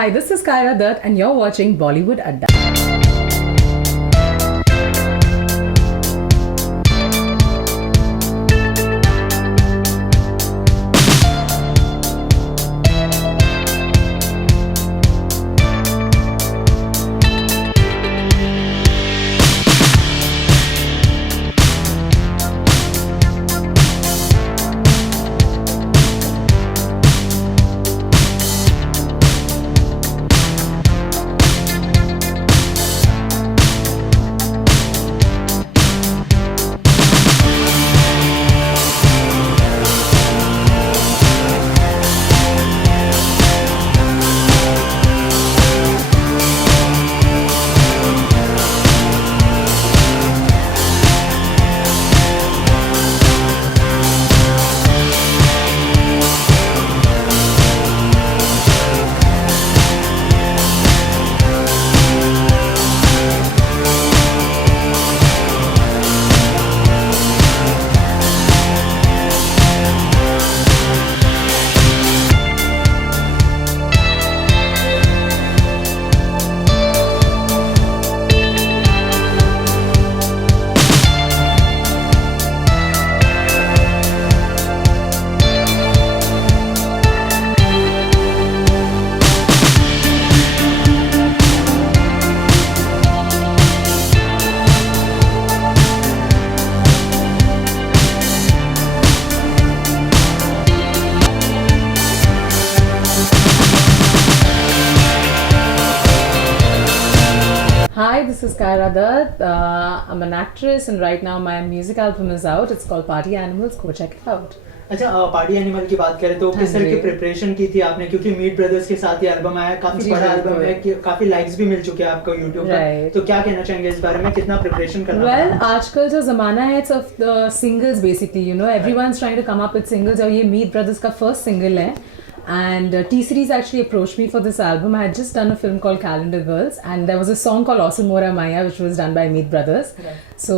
Hi, this is Kyra Dutt, and you're watching Bollywood Adda. Hi, this is Kyra Dutt. I'm an actress, and right now my music album is out. It's called Party Animals. Go check it out. अच्छा party animal की बात करें तो किस तरह की preparation की थी आपने, क्योंकि मीट ब्रदर्स के साथ ये एल्बम आया, काफी बड़ा एल्बम है, काफी लाइक्स भी मिल चुके हैं आपको यूट्यूब पर, तो क्या कहना चाहेंगे इस बारे में, कितना प्रिपरेशन करना Well, आजकल जो जमाना है it's of singles basically, you know everyone's trying to come up with singles, और ये मीट ब्रदर्स का फर्स्ट सिंगल है. And T-Series actually approached me for this album. I had just done a film called Calendar Girls, and there was a song called Awesome Mora Maya, which was done by Meet Brothers. Right. So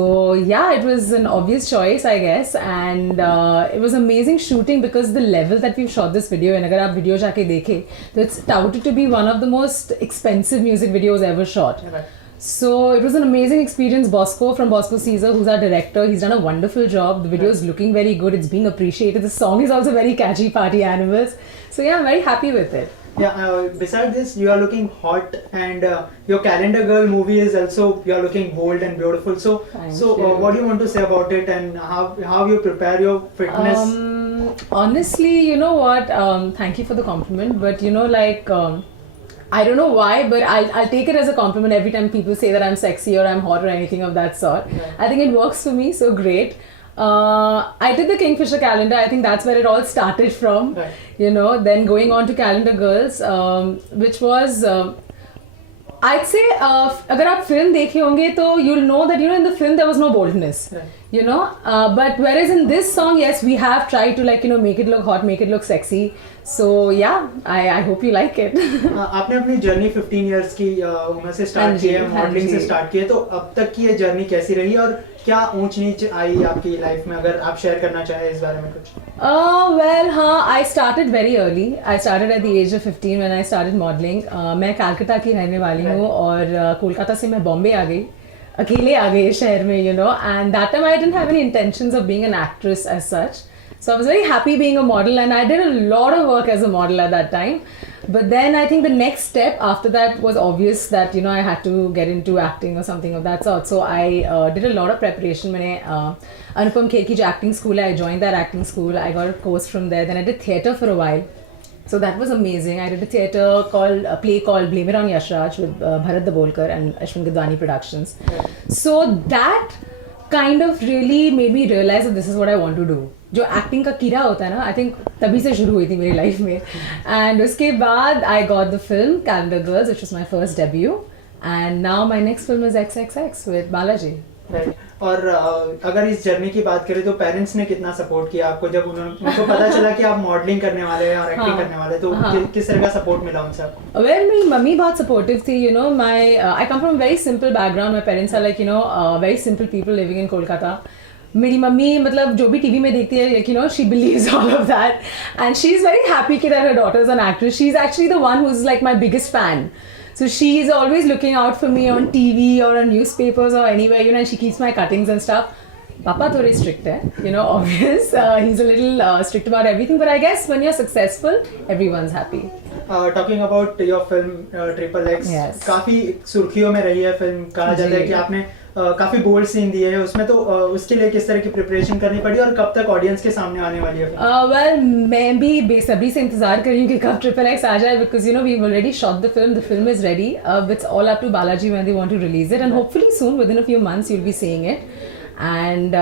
yeah, it was an obvious choice, I guess, and it was amazing shooting because the level that we've shot this video, and अगर आप video जाके देखें, तो it's touted to be one of the most expensive music videos ever shot. Right. So it was an amazing experience. Bosco from Bosco Caesar, who's our director, he's done a wonderful job. The video is looking very good. It's being appreciated. The song is also very catchy, Party Animals. So yeah, I'm very happy with it. Yeah, besides this, you are looking hot, and your Calendar Girl movie is also, you are looking bold and beautiful. So, what do you want to say about it, and how you prepare your fitness? Honestly, you know what? Thank you for the compliment, but you know, like. I don't know why, but I'll take it as a compliment every time people say that I'm sexy or I'm hot or anything of that sort. Yeah. I think it works for me, so great. I did the Kingfisher calendar. I think that's where it all started from. Right. You know, then going on to Calendar Girls, which was I'd say अगर आप film देखे होंगे तो you'll know that, you know, in the film there was no boldness. Right. You know, but whereas in this song, yes, we have tried to, like, you know, make it look hot, make it look sexy. So yeah, I hope you like it. आपने अपनी journey 15 years की उम्र से start की है, modelling से start की है, तो अब तक की ये जर्नी कैसी रही और क्या ऊंच नीच आई आपकी लाइफ में, अगर आप शेयर करना चाहें इस बारे में कुछ? Well, हाँ, I started very early. I started at the age of 15 when I started modeling. मैं कलकत्ता की रहने वाली हूँ, और कोलकाता से मैं बॉम्बे आ गई, अकेले आ गए शहर में, you know, and that time I didn't have any intentions of being an actress as such. So I was very happy being a model, and I did a lot of work as a model at that time. But then I think the next step after that was obvious that, you know, I had to get into acting or something of that sort. So I did a lot of preparation. मैंने Anupam Kher की जो acting school है, I joined that acting school. I got a course from there. Then I did theatre for a while. So that was amazing. I did a play called Blame It on Yashraj with Bharat Dabolkar and Ashwin Gidwani Productions. So that kind of really made me realize that this is what I want to do. जो acting का कीड़ा होता है ना, I think तभी से शुरू हुई थी मेरी लाइफ में. एंड उसके बाद I got the film calendar girls, which was my first debut, and now my next film is XXX with Balaji. Right. और अगर इस जर्नी की बात करें तो पेरेंट्स ने कितना सपोर्ट किया आपको जब उनको पता चला कि आप मॉडलिंग करने वाले हैं और एक्टिंग करने वाले, तो किस तरह का सपोर्ट मिला उनसे? वेल, मेरी मम्मी बहुत सपोर्टिव थी. You know, I come from very simple background. My parents are like, you know, very simple people living in Kolkata. मेरी मम्मी मतलब जो भी टीवी में देखती है, you know, she believes all of that, and she's very happy that her daughter is an actress. She's actually the one who's like my biggest fan. So she is always looking out for me on TV or on newspapers or anywhere, you know, and she keeps my cuttings and stuff. Papa थोड़े strict है, you know, obvious. He's a little strict about everything, but I guess when you're successful, everyone's happy. Talking about your film triple x, Yes. काफी सुर्खियों में रही है film, कहा जाता है जी। कि आपने काफी बोल्ड सीन दिए हैं उसमें, तो उसके लिए किस तरह की प्रिपरेशन करनी पड़ी और कब तक ऑडियंस के सामने आने वाली है फिल्म? Well, मैं भी बेसब्री से इंतजार कर रही हूँ कि कब ट्रिपल एक्स आ जाए, because you know we've already shot the film is ready. It's all up to Balaji when they want to release it, and hopefully soon, within a few months, you'll be seeing it. And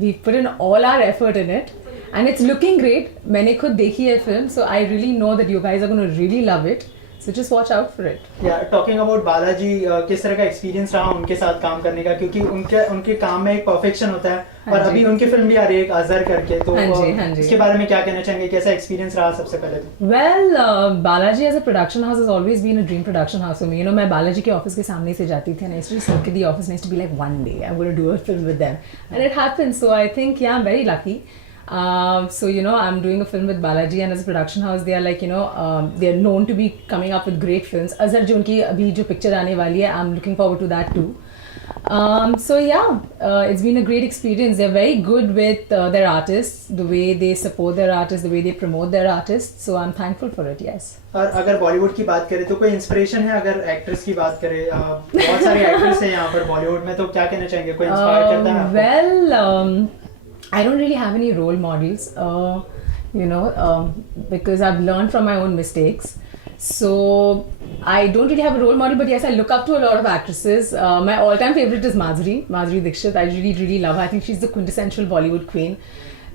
we've put in all our effort in it, and it's looking great. मैंने खुद देखी है film, so I really know that you guys are going to really love it. So just watch out for it. या talking about Balaji, किस तरह का experience रहा उनके साथ काम करने का, क्योंकि उनके काम में एक परफेक्शन होता है, और हाँ जी। अभी उनकी फिल्म भी आ रही है एक अजहर करके, तो हाँ जी, हाँ जी। इसके बारे में क्या कहना चाहेंगे, कैसा एक्सपीरियंस रहा सबसे पहले तो? Well, Balaji as a production house has always been a dream production house for me. You know, मैं बालाजी के ऑफिस के सामने से जाती थी, and I used to just look at the office and I used to be like, one day I'm going to do a film with them, and it happened. So I think I'm very lucky. So you know, I'm doing a film with Balaji, and as a production house, they are like, you know, they are known to be coming up with great films. Azhar जो उनकी अभी जो picture आने वाली है, I'm looking forward to that too. So yeah, it's been a great experience. They're very good with their artists, the way they support their artists, the way they promote their artists. So I'm thankful for it. Yes. और अगर बॉलीवुड की बात करें तो कोई inspiration है? अगर actress की बात करें, बहुत सारे एक्टर्स हैं यहाँ पर बॉलीवुड में, तो क्या कहना चाहेंगे, कोई इंस्पायर करता है आपको? Well, I don't really have any role models, you know, because I've learned from my own mistakes. So I don't really have a role model, but yes, I look up to a lot of actresses. My all-time favorite is Madhuri Dixit. I really love her. I think she's the quintessential Bollywood queen.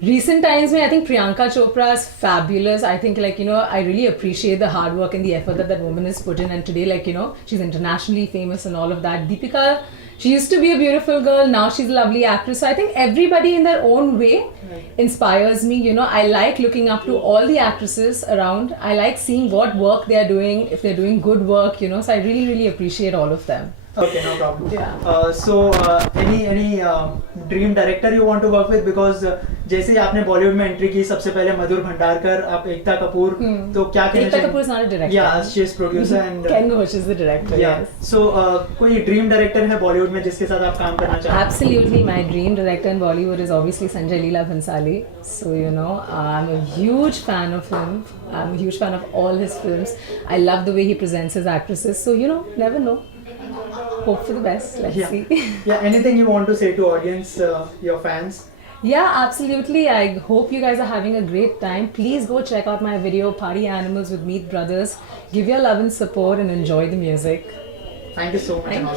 Recent times, I think Priyanka Chopra is fabulous. I think, like, you know, I really appreciate the hard work and the effort that woman has put in. And today, like, you know, she's internationally famous and all of that. Deepika, she used to be a beautiful girl. Now she's a lovely actress. So I think everybody in their own way inspires me. You know, I like looking up to all the actresses around. I like seeing what work they are doing, if they're doing good work, you know. So I really appreciate all of them. Okay, no problem. Yeah. So any dream director you want to work with, because जैसे ही आपने बॉलीवुड में entry की, सबसे पहले मधुर भंडारकर, आप एकता कपूर, तो क्या कहना Ekta Kapoor is not a director. Yeah, she is producer and Ken Ghosh is the director. yeah. Yes. So कोई ड्रीम डायरेक्टर है बॉलीवुड में जिसके साथ आप काम करना चाहते हैं? Absolutely, my dream director in Bollywood is obviously Sanjay Leela Bhansali. So you know, I'm a huge fan of him. I'm a huge fan of all his films. I love the way he presents his actresses. So you know, never know. Hope for the best. Let's Yeah. see. Yeah, anything you want to say to audience, your fans? Yeah, absolutely. I hope you guys are having a great time. Please go check out my video, Party Animals with Meet Brothers. Give your love and support and enjoy the music. Thank you so much. Thank